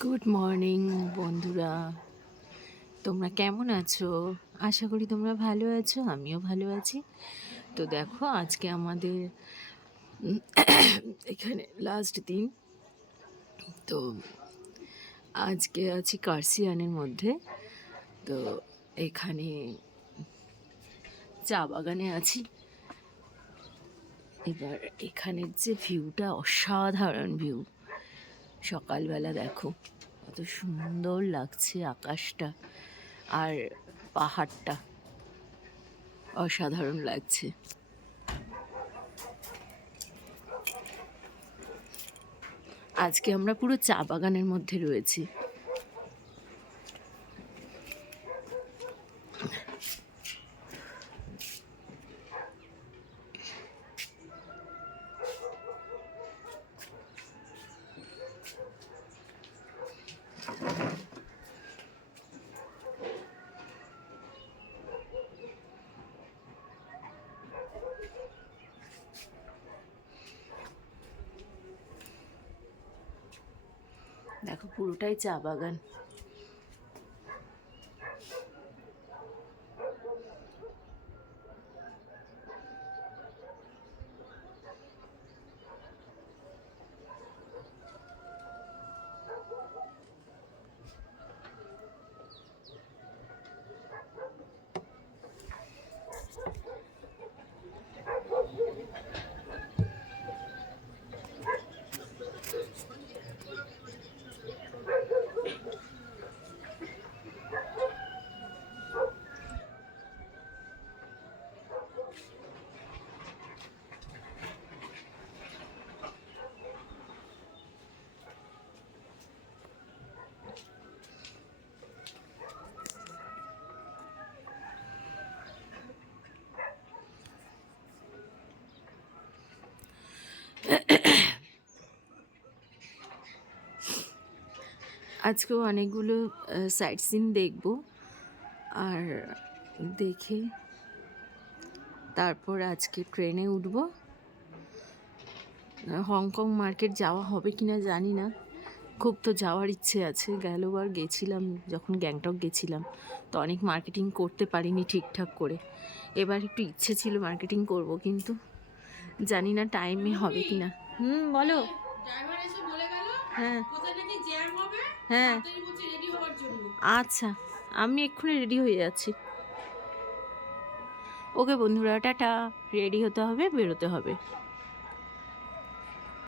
Good morning বন্ধুরা, তোমরা কেমন আছো? আশা করি তোমরা ভালো আছো, আমিও ভালো আছি। তো দেখো, আজকে আমাদের এখানে লাস্ট দিন। তো আজকে আছি কার্সিয়ানের মধ্যে। তো এখানে চা বাগানে আছি। এবার এখানের যে ভিউটা, অসাধারণ ভিউ। সকালবেলা দেখো কত সুন্দর লাগছে আকাশটা আর পাহাড়টা, অসাধারণ লাগছে। আজকে আমরা পুরো চা বাগানের মধ্যে রয়েছি। দেখো পুরোটাই চা বাগান। আজকেও অনেকগুলো সাইট সিন দেখব, আর দেখে তারপর আজকে ট্রেনে উঠব। হংকং মার্কেট যাওয়া হবে কিনা জানি না, খুব তো যাওয়ার ইচ্ছে আছে। গেলবার গেছিলাম যখন গ্যাংটক গেছিলাম, তো অনেক মার্কেটিং করতে পারিনি ঠিকঠাক করে। এবার একটু ইচ্ছে ছিল মার্কেটিং করব, কিন্তু জানি না টাইমে হবে কিনা। বলো। হ্যাঁ হ্যাঁ, আচ্ছা, আমি এক্ষুনি রেডি হয়ে যাচ্ছি। ওকে বন্ধুরা, টাটা। রেডি হতে হবে, বেরোতে হবে।